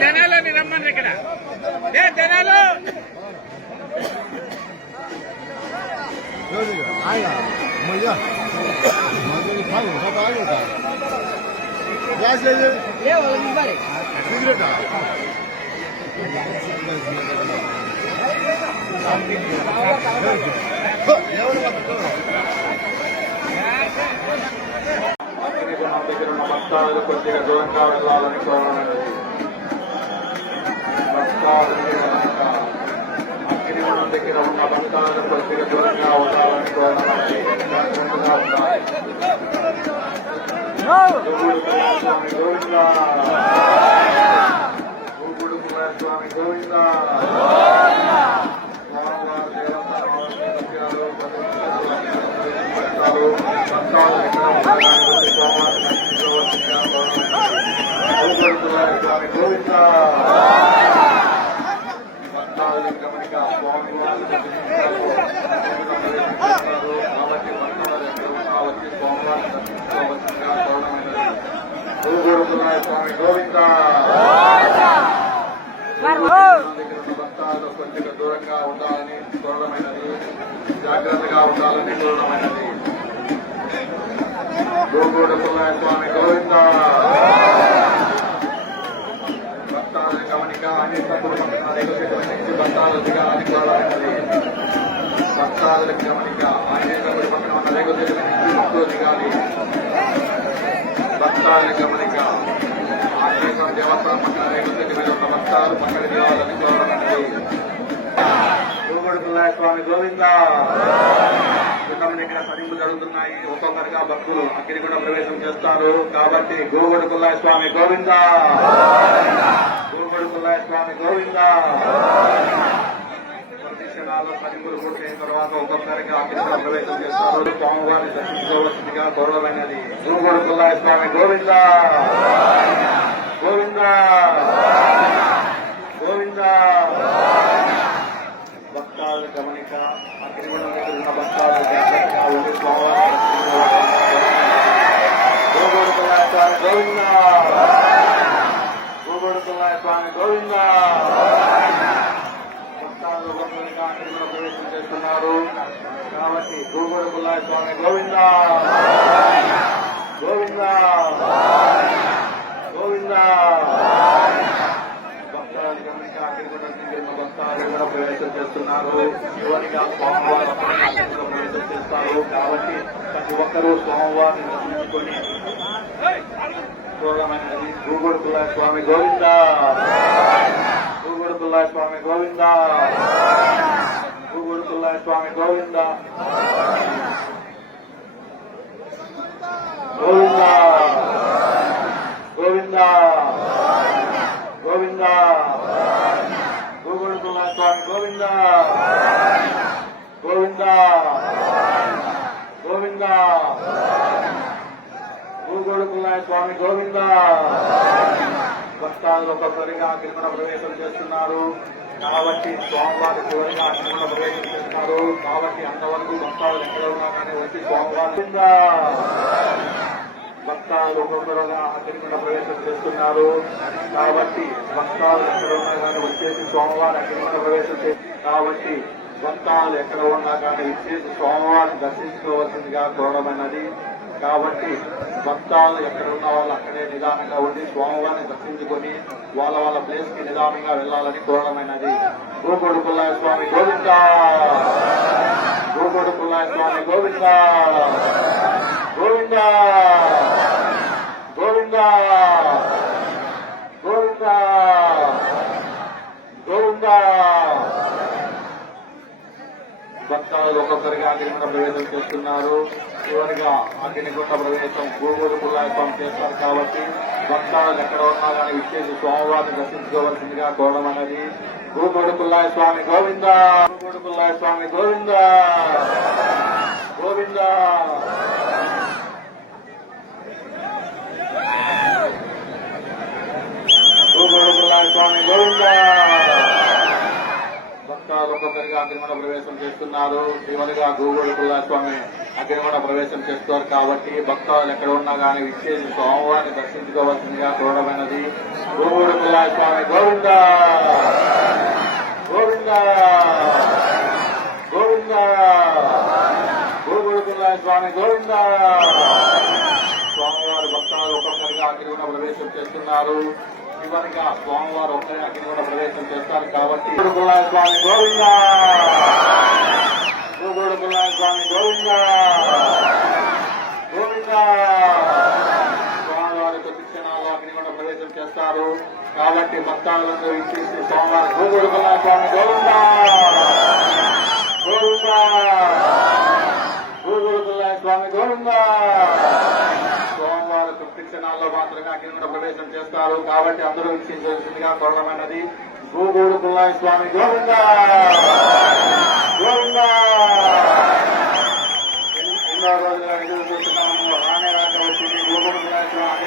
జనాలని రమ్మని ఇక్కడ జనాలు దగ్గర ఉన్న భక్తాదులు కొద్దిగా దూరంగా వెళ్ళాలని కోరాలి. అగ్నిగుణం దగ్గర ఉన్న భక్తాదులు కొద్దిగా దూరంగా ఉండాలని కోరాలి. జాగ్రత్తగా ఉండాలి. స్వామి గోవిందా, స్వామి గోవిందా. స్వామి గోవిందా. భక్తాలు కొద్దిగా దూరంగా ఉండాలని చూడమైనది, జాగ్రత్తగా ఉండాలని చూడమైనది. గోగూడ స్వామి గోవిందా. భక్తాల గమనిక అనేక భక్తాలు దిగాలని చూడమైనది. భక్తాల గమనిక అనేక జరగాలి. భక్తాల గమనిక ఆంజనేయ దేవస్థానం పక్కన రేగులకి వెళ్తున్న భక్తాలు పక్కన దేవాలని కోరమండి. గోగుడుకుల్లాయ స్వామి గోవింద. కుండం దగ్గర సరింపు జరుగుతున్నాయి. ఒక్కొక్కరిగా భక్తులు అక్కడికి కూడా ప్రవేశం చేస్తారు కాబట్టి గోగుడుకుల్లాయ స్వామి గోవింద. గోగుడుకుల్లాయ స్వామి గోవింద. ప్రతిక్షణాలు సరింపులు పూర్తయిన తర్వాత ఒక్కొక్కరిగా అక్కడికి కూడా ప్రవేశం చేస్తారు. స్వామివారిని దర్శించుకోవలసిందిగా గౌరవమైనది. గోగుడుకుల్లాయ స్వామి గోవింద. గోవింద గోవింద. భక్తాల గమనిక అగ్నిగుండం దగ్గర ఉన్న భక్తాలు జాగ్రత్తగా ఉండి స్వామివారిని గోగుడుకుల్లాయ స్వామి గోవింద. గోగుడుకుల్లాయ స్వామి గోవింద. భక్తాలు గొప్పగా అగ్నిగుండం ప్రవేశం చేస్తున్నారు కాబట్టి గోగుడుకుల్లాయ స్వామి గోవింద. గోవింద గోవింద. భక్తాలు గమనిక అగ్నిగుండం దగ్గర ఉన్న భక్తాలు కూడా ప్రవేశం చేస్తున్నారు. చివరిగా స్వామివారు ప్రవేశం చేస్తారు కాబట్టి ప్రతి ఒక్కరూ స్వామివారిని దర్శించుకొని గౌరవమైనది. గోగుడుకుల్లాయ స్వామి గోవింద. గోగుడుకుల్లాయ స్వామి గోవింద. గోగుడుకుల్లాయ స్వామి గోవింద. గోవింద గోవింద గోవింద. గోగుడుకుల్లాయ స్వామి గోవింద. గోవింద గోవింద. గోగుడుకుల్లాయ స్వామి గోవింద. భక్తాలు ఒక్కొక్కరిగా అగ్నిగుండ ప్రవేశం చేస్తున్నారు కాబట్టి స్వామివారి చివరిగా అగ్నిగుండ ప్రవేశం చేస్తున్నారు కాబట్టి అంతవరకు భక్తాలు ఎక్కడ ఉన్నా కానీ వచ్చి స్వామివారి భక్తాలు ఒక్కొక్కరుగా అగ్నిగుండ ప్రవేశం చేస్తున్నారు కాబట్టి భక్తాలు ఎక్కడ ఉన్నా కానీ వచ్చేసి స్వామివారి అగ్నిగుండ ప్రవేశం చేస్తున్నారు కాబట్టి భక్తాలు ఎక్కడ ఉన్నా కానీ ఇచ్చేసి స్వామివారిని దర్శించుకోవాల్సిందిగా కోరమైనది. కాబట్టి భక్తాలు ఎక్కడ ఉన్న వాళ్ళు అక్కడే నిదానంగా ఉండి స్వామివారిని దర్శించుకొని వాళ్ళ వాళ్ళ ప్లేస్ కి నిదానంగా వెళ్లాలని కోరమైనది. గోగుడుకుల్లాయ స్వామి గోవింద. గోగుడుకుల్లాయ స్వామి గోవింద. గోవింద గోవింద గోవింద గోవింద. భక్తాలు ఒక్కొక్కరిగా అగ్నిగుండ ప్రవేశం చేస్తున్నారు. చివరిగా అగ్నిగుండ ప్రవేశం గోగుడుకుల్లాయ స్వామి చేస్తారు కాబట్టి భక్తాలు ఎక్కడ ఉన్నా కానీ విచ్చేసి స్వామివారిని దర్శించుకోవాల్సిందిగా కోరమన్నది. గోగుడుకుల్లాయ స్వామి గోవింద. గోగుడుకుల్లాయ స్వామి గోవింద. గోవింద గోగుడుకుల్లాయ స్వామి గోవింద. భక్తాలు ఒక్కొక్కరిగా అగ్నిగుండ ప్రవేశం చేస్తున్నారు. చివరిగా గోగుడుకుల్లాయ స్వామి అగ్నిగుండ ప్రవేశం చేస్తారు కాబట్టి భక్తాలు ఎక్కడ ఉన్నా కానీ విచ్చేసి స్వామివారిని దర్శించుకోవాల్సిందిగా కోరమైనది. గోగుడుకుల్లాయ స్వామి గోవింద. గోవింద గోవింద. గోగుడుకుల్లాయ స్వామి గోవింద. స్వామివారి భక్తాలు ఒక్కొక్కరిగా అగ్నిగుండ ప్రవేశం చేస్తున్నారు. చివరిగా స్వామివారు ఒక్కరి అగ్నిగుండ ప్రవేశం చేస్తారు కాబట్టి గోగుడుకుల్లాయ స్వామి గోవింద. గోగుడుకుల్లాయ స్వామి గోవింద. గోవింద. స్వామివారి కొద్ది క్షణాల్లో అగ్నిగుండ ప్రవేశం చేస్తారు కాబట్టి భక్తాలందరూ ఇచ్చేసి స్వామివారి గోగుడుకుల్లాయ స్వామి గోవింద. గోవింద గోగుడుకుల్లాయ స్వామి గోవింద. స్వామివారి కొద్ది క్షణాల్లో మాత్రమే అగ్నిగుండ ప్రవేశం చేస్తారు కాబట్టి అందరూ ఇచ్చేసిందిగా కోరమైనది. గోగుడుకుల్లాయ స్వామి గోవింద. గోవింద. ఎన్నో రోజులుగా ఎదురు చూస్తున్నాము. రానే రాక వచ్చింది గోగుడుకుల్లాయ స్వామి